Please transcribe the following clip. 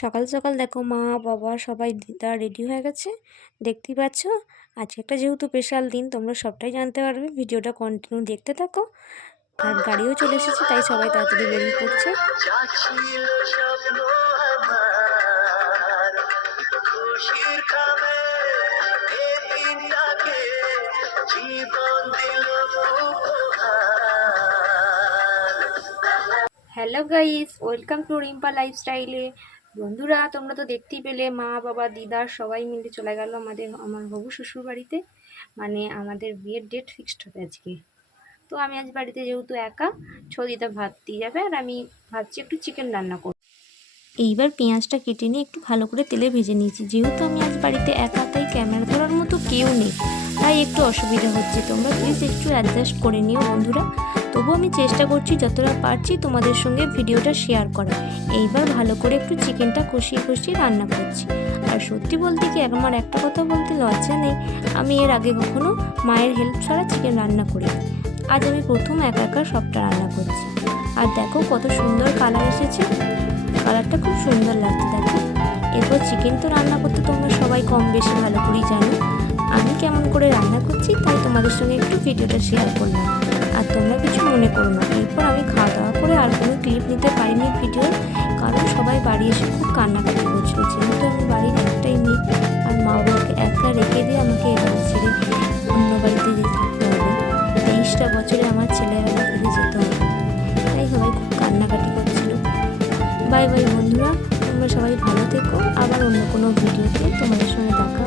সকাল সকাল দেখো মা বাবা সবাই দিদা রেডি হয়ে গেছে, দেখতেই পাচ্ছ। আজকে একটা যেহেতু স্পেশাল দিন, তোমরা সবটাই জানতে পারবে, ভিডিওটা কন্টিনিউ দেখতে থাকো। আর গাড়িও চলে এসেছে, তাই সবাই তাড়াতাড়ি বেরিয়ে পড়ছে। হ্যালো গাইস, ওয়েলকাম টু রিম্পা লাইফস্টাইলে। বন্ধুরা, তোমরা তো দেখতেই পেলে মা বাবা দিদার সবাই মিলে চলে গেল আমার হবু শ্বশুর বাড়িতে। মানে আমাদের বিয়ের ডেট ফিক্সড হবে আজকে। তো আমি আজ বাড়িতে যেহেতু একা, ছদিদা ভাত দিয়ে যাবে, আর আমি ভাবছি একটু চিকেন রান্না করব। এইবার পেঁয়াজটা কেটে নিয়ে একটু ভালো করে তেলে ভেজে নিয়েছি। যেহেতু আমি আজ বাড়িতে একা, তাই ক্যামেরা ধরার মতো কেউ নেই, তাই একটু অসুবিধা হচ্ছে। তোমরা প্লিজ একটু অ্যাডজাস্ট করে নিও বন্ধুরা। তবু আমি চেষ্টা করছি যতটা পারছি তোমাদের সঙ্গে ভিডিওটা শেয়ার করা। এইবার ভালো করে একটু চিকেনটা কষিয়ে কষিয়ে রান্না করছি। আর সত্যি বলতে কি, আমার একটা কথা বলতে লজ্জা নেই, আমি এর আগে কখনো মায়ের হেল্প ছাড়া চিকেন রান্না করি। আজ আমি প্রথম একা একা সবটা রান্না করছি। আর দেখো কত সুন্দর কালার এসেছে, কালারটা খুব সুন্দর লাগছে দেখো। এরপর চিকেন তো রান্না করতে তোমরা সবাই কম বেশি ভালো করেই জানো। আমি কেমন করে রান্না করছি তাই তোমাদের সঙ্গে একটু ভিডিওটা শেয়ার করলাম। আর তোমরা কিছু মনে করো না। এরপর আমি খাওয়া দাওয়া করে আর কোনো ক্লিপ নিতে পারিনি ভিডিওর, কারণ সবাই বাড়ি এসে খুব কান্নাকাটি করছিল। যেহেতু আমি বাড়ির একটাই মেয়ে, আর মা বাবাকে একা রেখে দিয়ে আমাকে এবার ছেড়ে অন্য বাড়িতে যেতে হবে। 23টা বছরে আমার ছেলেবেলা ফিরে যেতে হবে, তাই সবাই খুব কান্নাকাটি করছিল। বাই বাই বন্ধুরা, তোমরা সবাই ভালো থেকো। আবার অন্য কোনো ভিডিওতে তোমাদের সঙ্গে দেখা